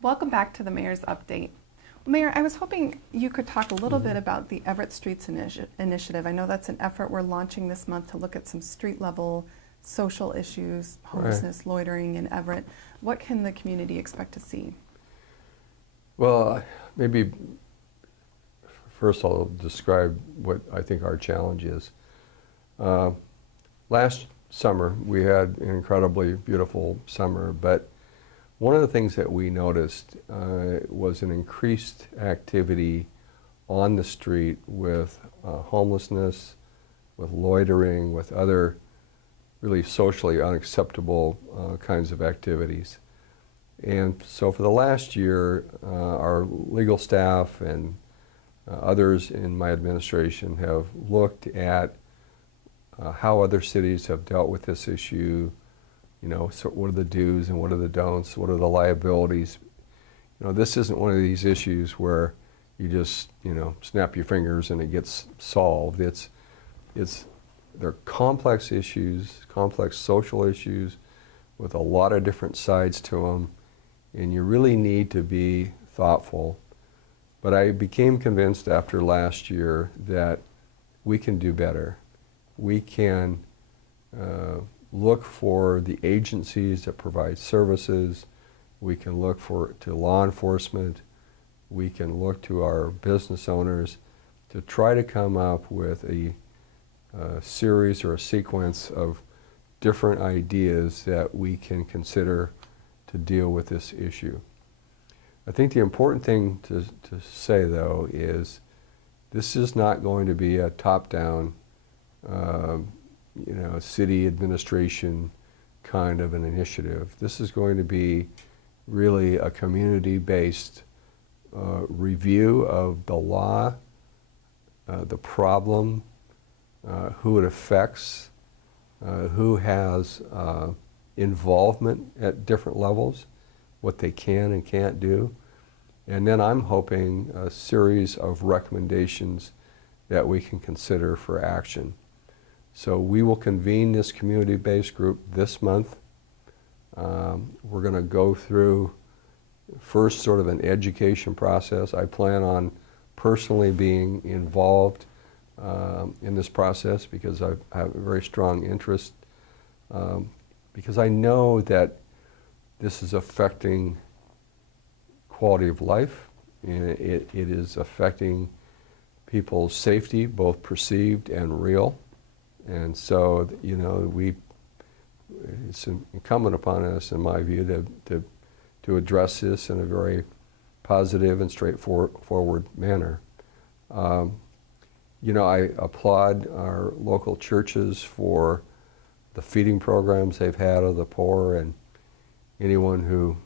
Welcome back to the Mayor's Update. Mayor, I was hoping you could talk a little bit about the Everett Streets Initiative. I know that's an effort we're launching this month to look at some street-level social issues, homelessness, loitering in Everett. What can the community expect to see? Well, maybe first I'll describe what I think our challenge is. Last summer, we had an incredibly beautiful summer, but one of the things that we noticed was an increased activity on the street with homelessness, with loitering, with other really socially unacceptable kinds of activities. And so for the last year, our legal staff and others in my administration have looked at how other cities have dealt with this issue. You know, so what are the do's and what are the don'ts? What are the liabilities? You know, this isn't one of these issues where you just, snap your fingers and it gets solved. They're complex issues, complex social issues with a lot of different sides to them, and you really need to be thoughtful. But I became convinced after last year that we can do better. We can look for the agencies that provide services. We can look to law enforcement. We can look to our business owners to try to come up with a series or a sequence of different ideas that we can consider to deal with this issue. I think the important thing to say, though, is this is not going to be a top-down city administration kind of an initiative. This is going to be really a community-based review of the law, the problem, who it affects, who has involvement at different levels, what they can and can't do. And then I'm hoping a series of recommendations that we can consider for action. So we will convene this community-based group this month. We're going to go through first sort of an education process. I plan on personally being involved in this process because I have a very strong interest, because I know that this is affecting quality of life, and it is affecting people's safety, both perceived and real. And so, it's incumbent upon us, in my view, to address this in a very positive and straightforward manner. I applaud our local churches for the feeding programs they've had of the poor, and anyone who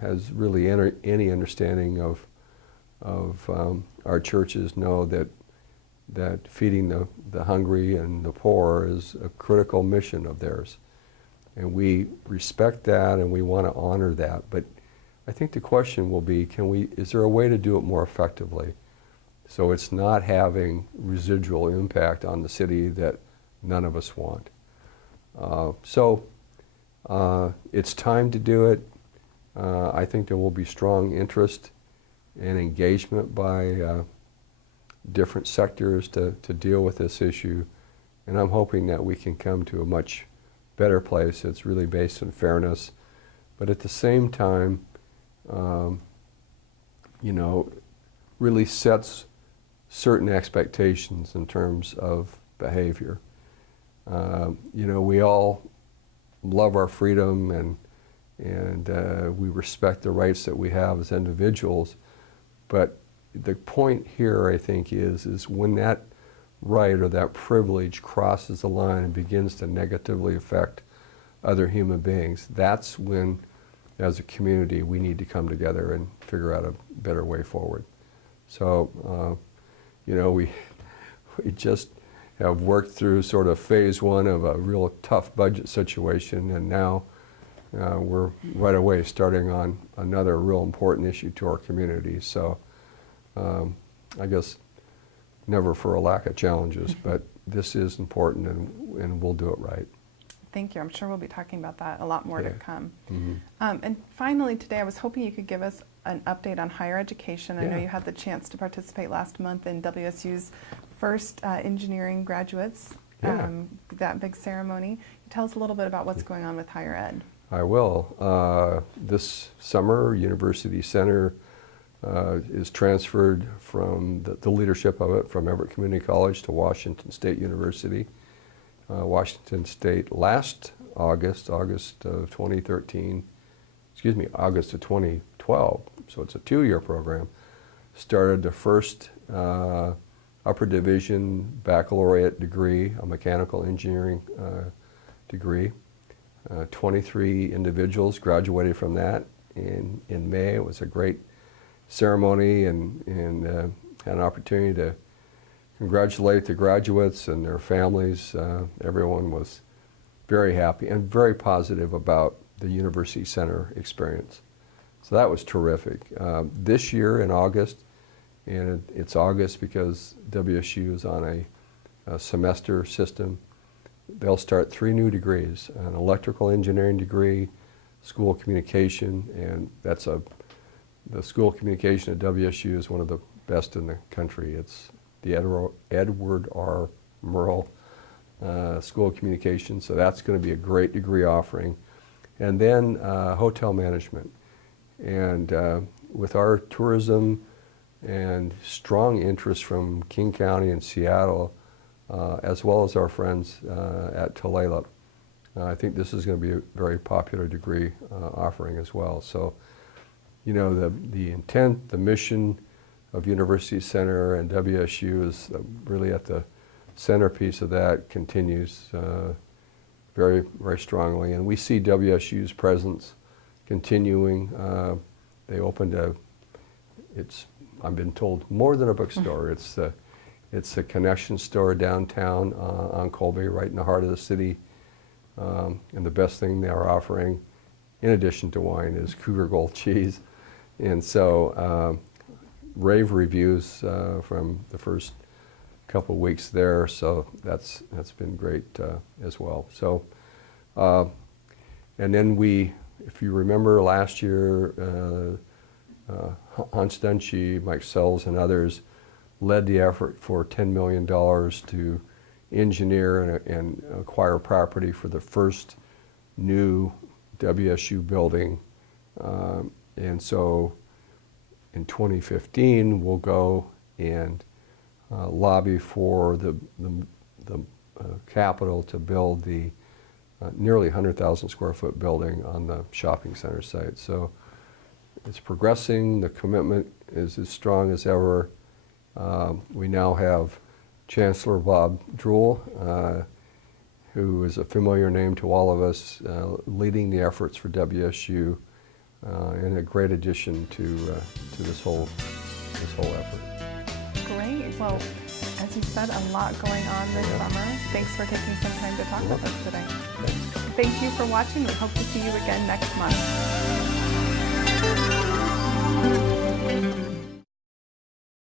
has really any understanding of our churches know that feeding the hungry and the poor is a critical mission of theirs. And we respect that and we want to honor that. But I think the question will be, is there a way to do it more effectively so it's not having residual impact on the city that none of us want? It's time to do it. I think there will be strong interest and engagement by different sectors to deal with this issue, and I'm hoping that we can come to a much better place that's really based on fairness, but at the same time, really sets certain expectations in terms of behavior. We all love our freedom and we respect the rights that we have as individuals, but the point here, I think, is when that right or that privilege crosses the line and begins to negatively affect other human beings, that's when, as a community, we need to come together and figure out a better way forward. So, we just have worked through sort of phase one of a real tough budget situation, and now we're right away starting on another real important issue to our community. So I guess never for a lack of challenges, but this is important, and we'll do it right. Thank you. I'm sure we'll be talking about that a lot more to come. Mm-hmm. And finally today, I was hoping you could give us an update on higher education. I know Yeah. you had the chance to participate last month in WSU's first engineering graduates, Yeah. that big ceremony. Tell us a little bit about what's going on with higher ed. I will. This summer, University Center is transferred from the leadership of it from Everett Community College to Washington State University. Washington State last August of 2013, August of 2012, so it's a 2-year program, started the first upper division baccalaureate degree, a mechanical engineering degree. 23 individuals graduated from that in May. It was a great ceremony and had an opportunity to congratulate the graduates and their families. Everyone was very happy and very positive about the University Center experience. So that was terrific. This year in August, and it's August because WSU is on a semester system, they'll start 3 new degrees: an electrical engineering degree, school communication, and the school of communication at WSU is one of the best in the country. It's the Edward R. Murrell School of Communication, so that's going to be a great degree offering. And then hotel management. And with our tourism and strong interest from King County and Seattle, as well as our friends at Tulalip, I think this is going to be a very popular degree offering as well. So, you know, the intent, the mission of University Center and WSU is really at the centerpiece of that, continues very, very strongly. And we see WSU's presence continuing. They opened I've been told, more than a bookstore. It's a connection store downtown on Colby, right in the heart of the city. And the best thing they're offering, in addition to wine, is Cougar Gold cheese. And so rave reviews from the first couple of weeks there, so that's been great as well. So, and then if you remember last year, Hans Dunshee, Mike Sells, and others led the effort for $10 million to engineer and acquire property for the first new WSU building. And so in 2015, we'll go and lobby for the Capitol to build the nearly 100,000 square foot building on the shopping center site. So it's progressing. The commitment is as strong as ever. We now have Chancellor Bob Druhl, who is a familiar name to all of us, leading the efforts for WSU, and a great addition to this whole effort. Great. Well, as you said, a lot going on this summer. Thanks for taking some time to talk with us today. Thank you for watching. We hope to see you again next month.